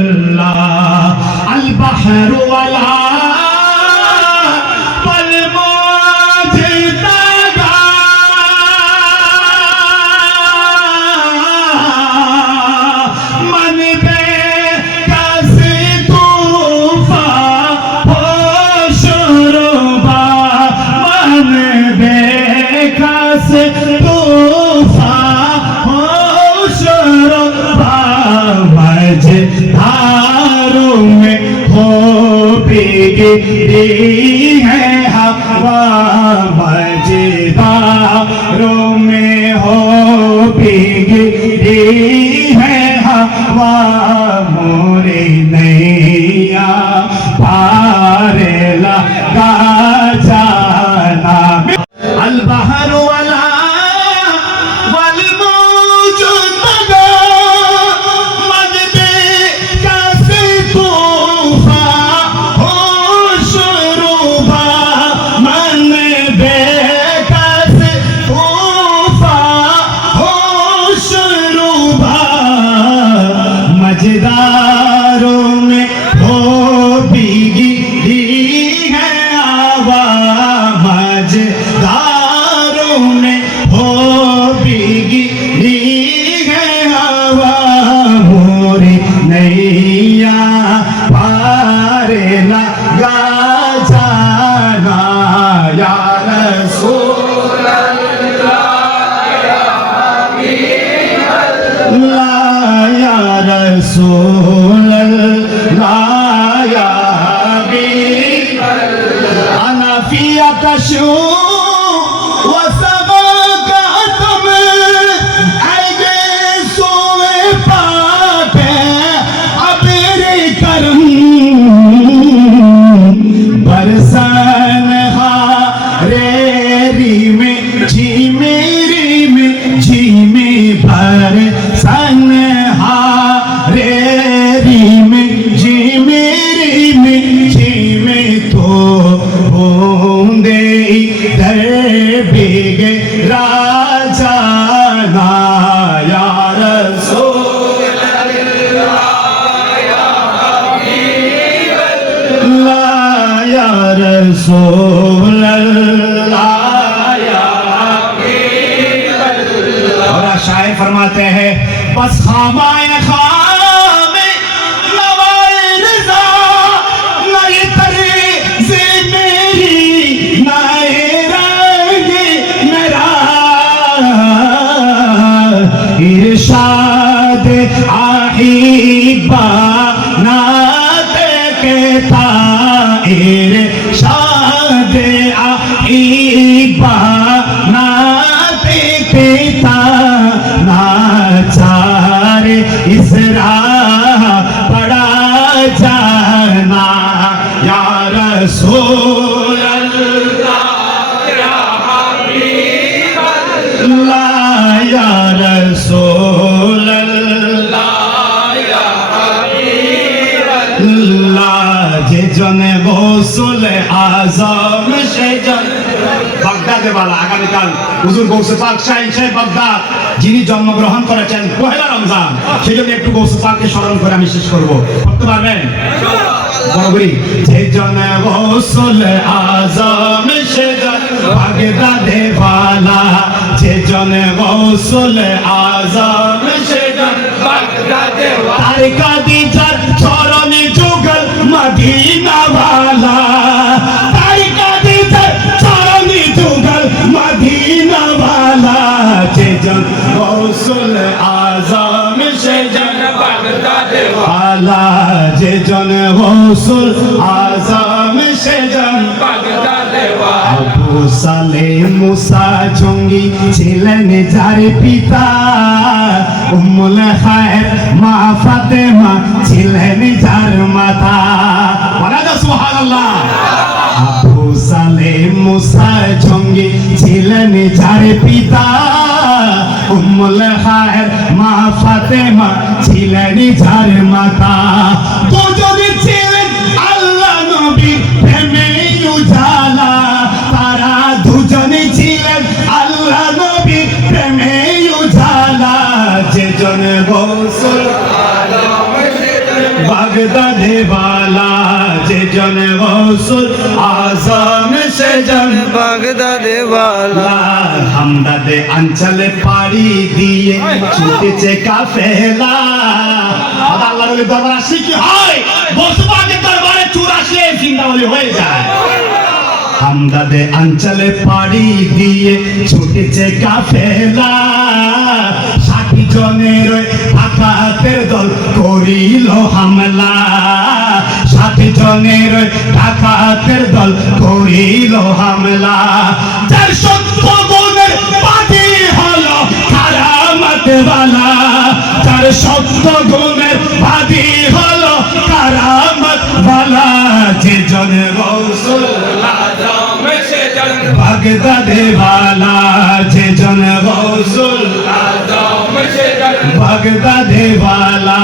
الله البحر ولا धारों में हो भीगी है हवा मजेदारों में हो भीगी है हवा मोरे नैया पार लगा जाना अलबहर वाला मजेदारों में हो भीगी है हवा मजेदारों में हो भीगी है हवा मोरी नैया पार लगा जाना या रसूल रसूल अल्लाह या हबीब अल्लाह अना फियक शू व सबक तुम ऐगे सोए पाके अबेरे करम बरसन हारेरी में झीमे बरसन रेरी में झीमे तो होंगे इधर भीगे राजा ना या रसूल अल्लाह या हबीब अल्लाह या रसूल अल्लाह या हबीब अल्लाह। और शायर फरमाते हैं बस खामाए इरशाद आहिबा नात कहता इरशाद आहिबा नात कहता नाचार इसरा पड़ा जाना या रसूल अल्लाह या हबीब अल्लाह या रसूल अल्लाह या हबीब अल्लाह जे जने गौसुल आजम से जन বাগদাদে वाला আগামীকাল হুজুর গৌসে পাক শাহীন সাহেব বাগদাদ যিনি জন্মগ্রহণ করেছেন পহেলা রমজান সেজন্য একটু গৌসে পাককে স্মরণ করে আমি শেষ করব করতে পারবেন বড়গুড়ি যে জনে গৌসুল আজম সে জন বাগদাদে वाला যে জনে গৌসুল আজম সে জন বাগদাদে वाला তার কাদিজার চরণে যুগল মদিনা वाला তার কাদিজার চরণে যুগল মদিনা वाला যে জন গৌসুল আজম সে জন বাগদাদে वाला যে জন গৌসুল আজম সে জন বাগদাদে वाला আবু সালেহ মুসা জঙ্গি ছিলেন যার পিতা উম্মুল খায়ের মা ফাতেমা ছিলেন যার মাতা বলা যা সুবহানাল্লাহ আবু সালেহ মুসা জঙ্গি ছিলেন যার পিতা উম্মুল খায়ের মা ফাতেমা ছিলেন যার মাতা দুজনে ছিলেন আল্লাহ নবী প্রেমে উজালা তারা দুজনে ছিলেন আল্লাহ নবী প্রেমে উজালা যে জন গৌসুল বাগদাদে वाला যে জন গৌসুল আজম সে জন বাগদাদে वाला হামদাদে অঞ্চলে পাড়ি দিয়ে ছুটেছে কাফেলা। আল্লাহর ওলি দরবার আসলে কি হয়? বসবাগের দরবারে চুর আসলে জিন্দাওয়ালি হয়ে যায়। হামদাদে অঞ্চলে পাড়ি দিয়ে ছুটেছে কাফেলা। 60 জনের ডাকাতের দল করিল হামলা। 60 জনের ডাকাতের দল করিল হামলা। 400 গুণের বাদী হলো কারামত ওয়ালা। 400 গুণের বাদী হলো কারামত ওয়ালা। যে জন গৌসুল আজম সে জন বাগদাদে वाला যে জন গৌসুল আজম সে জন বাগদাদে वाला।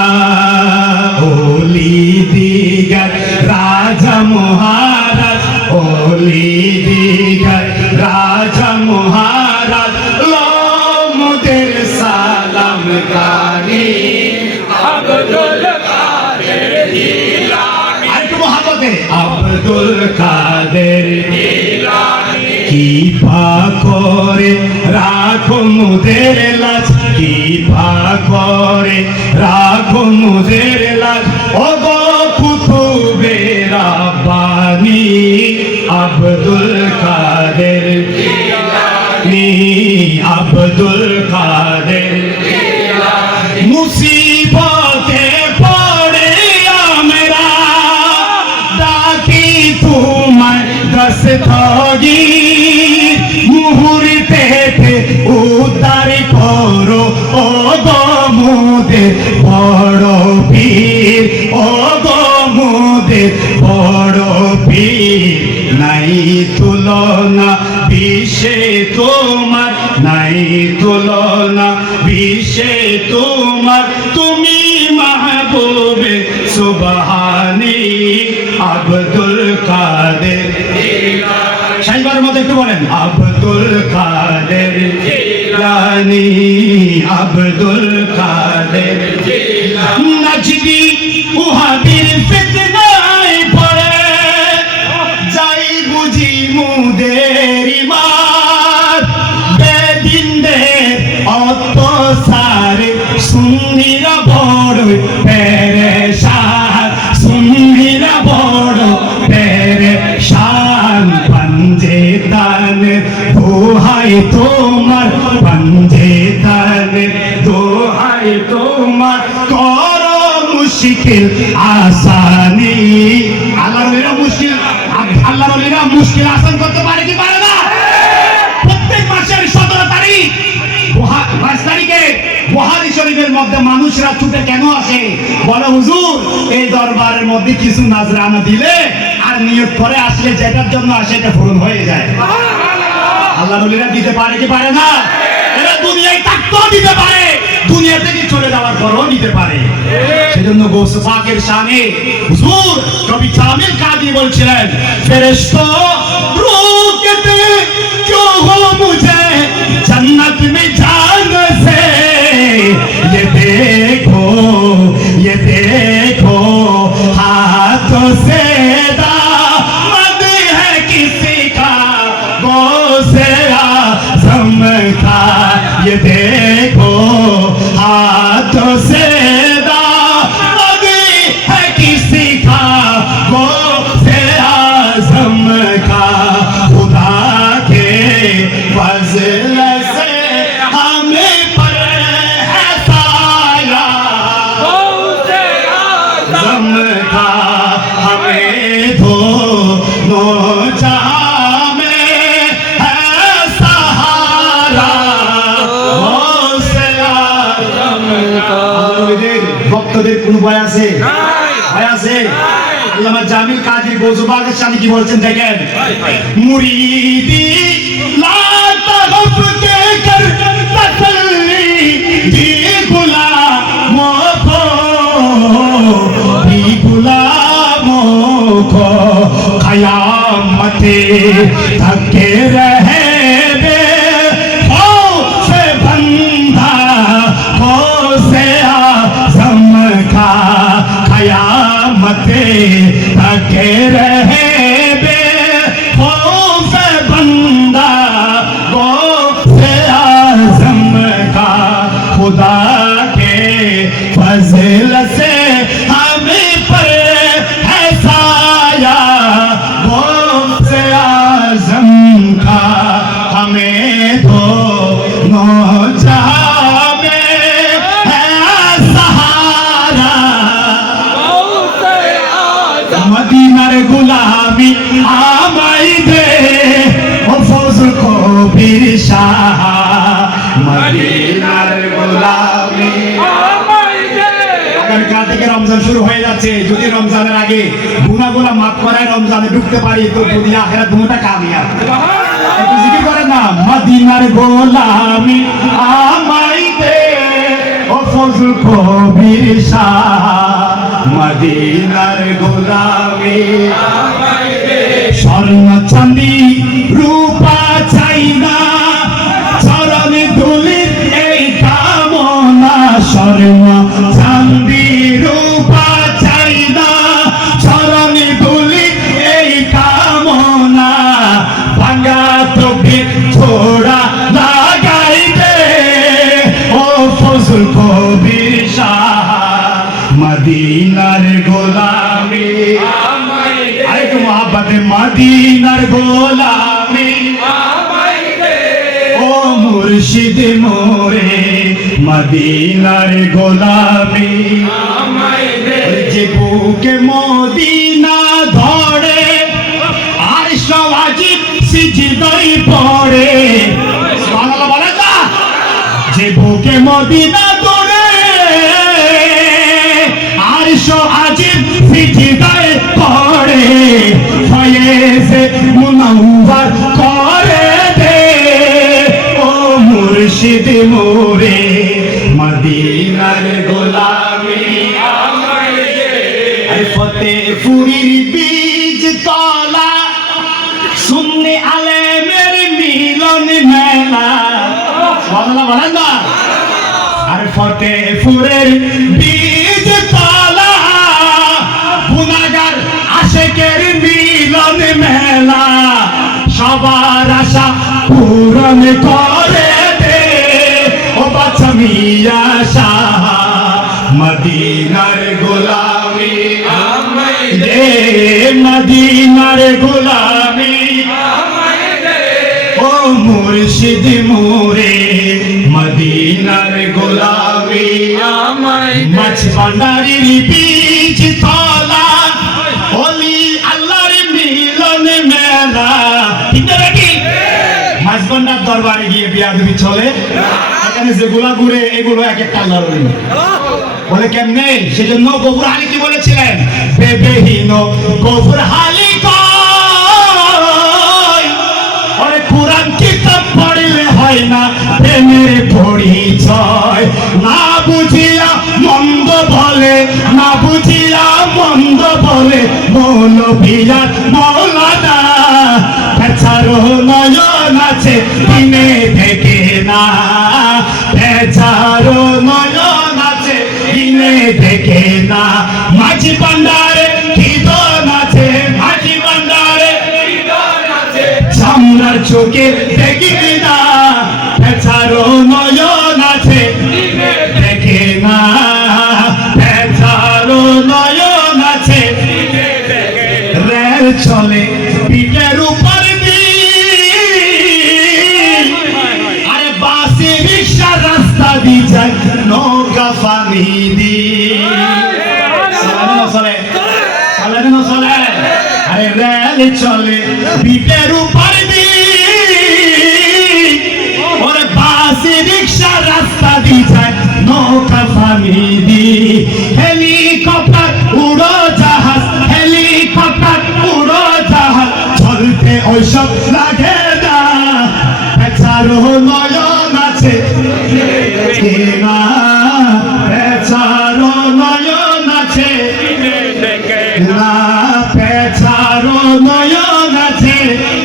ওলি দিগার রাজা মহারাজ ওলি দিগার রাজা মহারাজ লোমদের সালাম গানি আব্দুল কাদের জিলানী। আরেকটু মহব্বতে আব্দুল কাদের জিলানী। কি পা করে রাখো মুদের লাজ কি পা করে রাখো মুদের লাজ ও গো কুতুবে রাব্বানি আব্দুল কাদের জিলানী আব্দুল কাদের জিলানী। মুসিবতে পড়ে আমরা ডাকি তোমায় দস্তগি মুহূর্তে উদ্ধার করো ও গো মোদের বড় পীর ও গো মোদের বড় পীর। নাই তুলনা বিশ্বে তোমার নাই তুলনা বিশ্বে তোমার তুমি মাহবুবে সুবহানী আব্দুল কাদের জিলানী। সাইবার মধ্যে একটু বলেন আব্দুল কাদের জিলানী আব্দুল কাদের জিলানী। নাজদি ওহাবির ফিতনায় পড়ে যাই বুঝি মুদের ইমান। বেদিনদের অত্যাচারে সুন্নিরা বড় পেরেশান সুন্নিরা বড় পেরেশান। পঞ্জে দানে দোহাই তোমার পঞ্জে দানে দোহাই তোমার করো মুশকিল আসানি। আল্লাহর ওলিরা মুশকিল আল্লাহর ওলিরা মুশকিল আসান করতে পারে কি পারে না? প্রত্যেক মাসের 17 তারিখ 5 তারিখে বুখারী শরীফের মধ্যে মানুষরা ছুটে কেন আসে? বলে হুজুর এই দরবারের মধ্যে কিছু নাজরানা দিলে আর নিয়ত করে আসলে যেটার জন্য আসে এটা পূরণ হয়ে যায়। আল্লাহর ওলিরা দিতে পারে কি পারে না? এরা দুনিয়ায় থাকতেও দিতে পারে দুনিয়া থেকে চলে যাওয়ার পরও দিতে পারে। সেজন্য গৌস পাকের শানে হুজুর কবি জামিল কাদরি বলছিলেন ফেরেশতো রুকতে क्यों हो मुझे जन्नत में जाने से ये देखो हाथों से दामद है किसी का गौसे आज़म का। ये देखो हाथों से दामद है किसी का गौसे आज़म का। खुदा के फज़ल से हमें पर है साया गौसे आज़म का। हमें दोनों जहां में है सहारा गौसे आज़म का। ভক্তদের কোন ভয় আছে? ভয় আছে? আল্লামা জামিল কাদরি গৌসবাগের শানে কি বলছেন দেখেন মুরিদি লা তাগফ কে কর তসল্লি জি গুলামো को कयामते थके रहे बे हो से बंदा हो से आज़म का कया कयामते थके रहे बे खौफ बंदा गौसे आज़म का खुदा के फज़ल से हमें पर है साया गौसे आज़म का हमें तो जहां में है सहारा मदीनार गुलामी आमाई दे ओ फौजुल कबीर शाह मदीनार गुलामी आमाई दे আগামীকাল থেকে রমজান শুরু হয়ে যাচ্ছে যদি রমজানের আগে গুনাহগুলো maaf করায় রমজানে ঢুকতে পারি তো দুনিয়া আখিরাত দুটোটা কামিয়াব একটু জিকির করেন না মদিনার গোলামি আমাই দে ও ফজল কবির শাহ মদিনার গোলামি আমাই দে স্বর্ণ চাঁদি রূপা চাই না চরণে ধুলির এই কামনা স্বর্ণ চাঁদি রূপা চাই না চরণে ধুলির এই কামনা ভাঙা তোকে ছোড়া লাগাই দে ও ফজল কবির শাহ মদিনার গোলামি আমাই দে আরেকটু মোহাব্বতে মদিনার গোলামি আমাই দে ও মুর্শিদ মোরে মদিনার গোলামি আমাই দে যে বুকে মদিনা ধরে আর সওয়াজিব সিজদায় পড়ে সুবহানাল্লাহ বলে না যে বুকে মদিনা ধরে আর সওয়াজিব সিজদায় পড়ে ফয়েজে মুনাওয়ার করে দে ও মুর্শিদ মোরে মদিনার গোলামি আমাই দে আই ফতেহপুরীর বীজ তলা সুন্নি আলেমের মিলন মেলা সুবহানাল্লাহ বলেন না আর ফতেহপুরের বীজ তলা গুনাহগার আশিকের মিলন মেলা সবার আশা পূরণ করে দে ও বাচ্চা মিয়া শাহ মদিনার গোলামি আমাই দে মদিনার গোলামি আমাই দে ও মুর্শিদ মোরে মদিনার গোলামি আমাই দে মাছ ভান্ডারির বীজ তলা ওলি আল্লাহর মিলন মেলা ইন্দরে কি মাছ ভান্ডার দরবারে গিয়ে বিয়াদবি চলে এখানে যেগুলা ঘুরে এগুলো এক একটা আল্লাহর ওলি বলে কেমনে সেজন্য গফুর আলী কি বলেছিলেন বেবেহীন গফুর আলী কয় আরে কুরআন কিতাব পড়লে হয় না প্রেমের পরিচয় না বুঝিয়া মন্দ বলে না বুঝিয়া মন্দ বলে মৌলভিয়া মৌলানা বেচারো নয়ন আছে দিনে দেখে না বেচারো নয়ন আছে দিনে দেখে না মাঝি ভান্ডারে খিদন আছে মাঝি ভান্ডারে খিদন আছে সামনার চোখে দেখি না বেচারো নয়ন আছে দিনে দেখে না বেচারো নয়ন আছে দিনে দেখে রেল চলে পিঠের উপর আরে বাসে রিক্সা রাস্তা দি যায় নৌকা পানি দি চলে আরে রেল চলে পিঠের উপর ওরে বাসে রিক্সা রাস্তা দি যায় নৌকা পানি দি হেলিকপ্টার উড়ো জাহাজ হেলিকপ্টার উড়ো জাহাজ চলতে ওইসব লাগে না বেচারো নয়ন আছে না বেচারো নয়ন আছে না বেচারো নয়ন আছে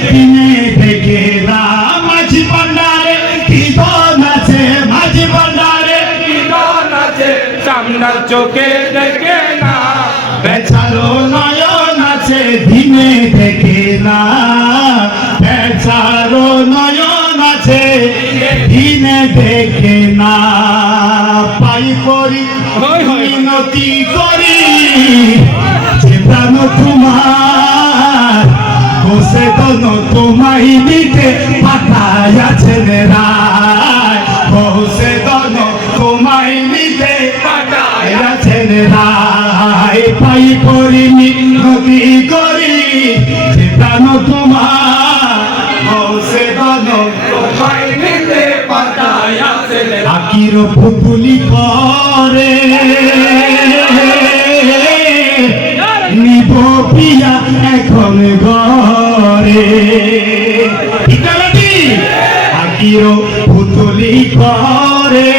দিনে দেখে না মাঝি ভান্ডারে খিদন আছে মাঝি ভান্ডারে খিদন আছে সামনার চোখে দেখে না বেচারো নয়ন আছে দিনে দেখে না, বেচারো নয়ন আছে দিনে দেখে না। পাই করি মিনতি করি যে প্রাণ তোমার বসে দন তোমায় নিতে পাঠাইয়াছেন রায়, বসে দন তোমায় নিতে পাঠাইয়াছেন রায়। পাই করি মিনতি করি যে প্রাণ তোমার বসে দন তোমায় নিতে পাঠাইয়াছেন রায়। আকির পুতুলি করে নিব পিয়া এখন ঘরে, আকির পুতুলি করে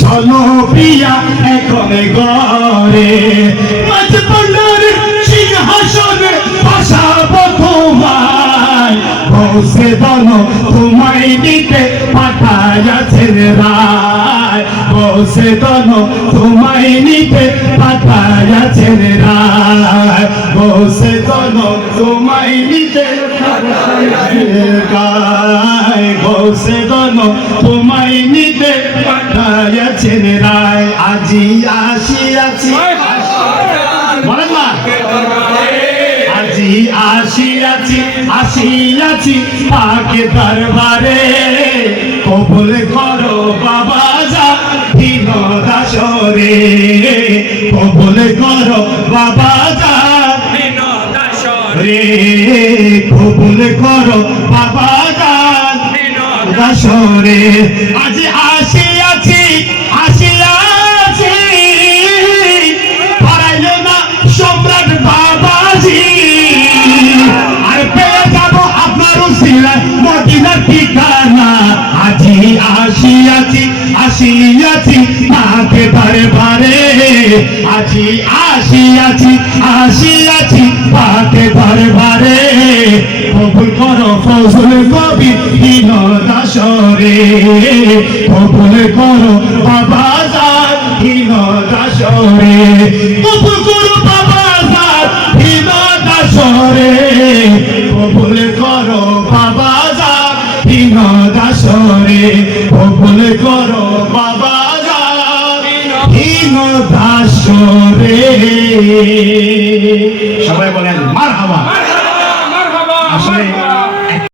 চলো পিয়া এখন ঘরে। মাঝ পণ্ডারের সিংহাসনে বসাবো তোমায়, বসে দন তোমায় নিতে পাঠাইয়াছেন রায়, বসে দন তোমায় নিতে পাঠাইয়াছেন রায়, বসে দন তোমায় নিতে পাঠাইয়াছেন রায়, বসে দন তোমায় নিতে পাঠাইয়াছেন রায়। আজি আসিয়াছি, বলেন না, আজি আসিয়াছি আসিয়াছি পাকে দরবারে, কবুল করো বাবা যা দীন দাসরে, কবুল করো বাবা যা দীন দাসরে, কবুল করো বাবা যা দীন দাসরে। আজ আসিয়াছি আসিয়াছি হারাইল না সম্রাট বাবাজি, আর পেয়ে যাবো আপনার উসিলায় মদিনার ঠিকানা। আজি আসিয়াছি আসিয়াছি পাকে দরবারে, আজি আসিয়াছি আসিয়াছি পাকে দরবারে, কবুল করো ফজল কবি দীন দাসরে, কবুল করো বাবা জান দীন দাসরে, কবুল করো বাবা জান দীন দাসরে, কবুল করো বাবা জান দীন দাসরে, কবুল করো বাবা জান দীন দাসরে। সবাই বলেন মারহাবা।